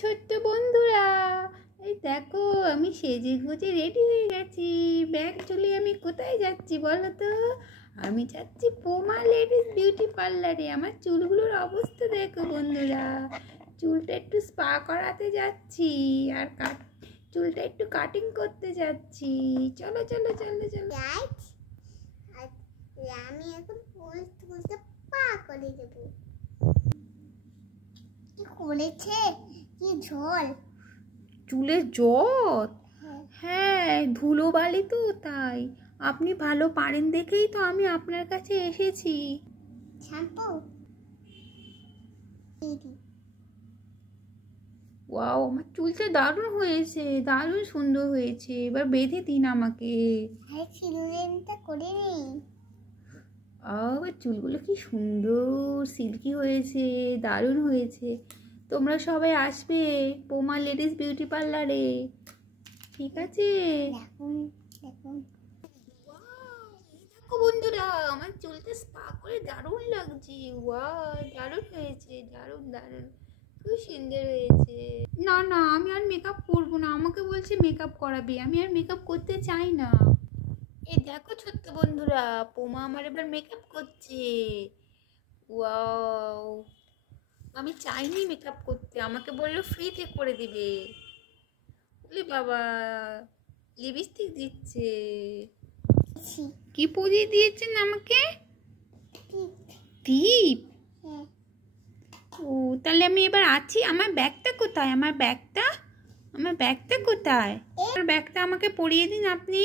ছোট্ট বন্ধুরা, এই দেখো আমি সেজে গুজে রেডি হয়ে গেছি। ব্যাগ চলে আমি কোথায় যাচ্ছি বলো তো? আমি যাচ্ছি পোমা লেডিস বিউটি পার্লারে। আমার চুলগুলোর অবস্থা দেখো বন্ধুরা। চুলটা একটু স্পা করাতে যাচ্ছি আর চুলটা একটু কাটিং করতে যাচ্ছি। চলো চলো চলো চলো। আমি এখন চুলটা পা করে দেব। কি করেছে, কি ঝোল চুলের জট? হ্যাঁ, ধুলোবালি তো তাই। আপনি ভালো পারেন দেখেই তো আমি আপনার কাছে এসেছি। শ্যাম্পু ওয়াও, আমার চুলটা দারুণ হয়েছে, দারুণ সুন্দর হয়েছে। এবার বেঁধে দিন আমাকে। আরে সিলুরেনটা করে নেই। আবার চুলগুলো কি সুন্দর সিল্কি হয়েছে, দারুণ হয়েছে। তোমরা সবাই আসবে পোমা লেডিস বিউটি পার্লারে, ঠিক আছে? দেখুন দেখুন দেখো বন্ধুরা, আমার চুলটা স্পা করে দারুণ লাগছে। ওয়াও, দারুণ হয়েছে, দারুণ দারুণ, খুব সুন্দর হয়েছে। না না, আমি আর মেকআপ করবো না। আমাকে বলছে মেকআপ করাবে, আমি আর মেকআপ করতে চাই না। এই দেখো ছোট্ট বন্ধুরা, পোমা আমার এবার মেকআপ করছে। ওয়াও, আমি চাইনি মেকআপ করতে, আমাকে বললো ফ্রিতে করে দিবে। বলি বাবা, লিপস্টিক দিচ্ছে। কি পরিয়ে দিয়েছেন আমাকে? টিপ? হ্যাঁ ও, তাহলে আমি এবার আছি। আমার ব্যাগটা কোথায়? আমার ব্যাগটা, আমার ব্যাগটা কোথায়? আমার ব্যাগটা আমাকে পরিয়ে দিন আপনি।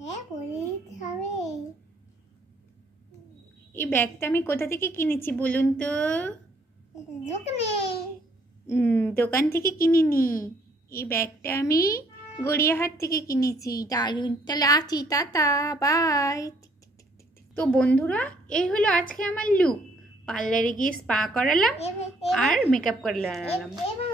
হ্যাঁ করে দিতে হবে। এই ব্যাগটা আমি কোথা থেকে কিনেছি বলুন তো? দোকানে। দোকান থেকে কিনিনি, এই ব্যাগটা আমি গড়িয়াহাট থেকে কিনেছি। দারুণ, তাহলে আছি, টাটা, বাই। তো বন্ধুরা, এই হলো আজকে আমার লুক। পার্লারে গিয়ে স্পা করালাম আর মেকআপ করালাম। এবার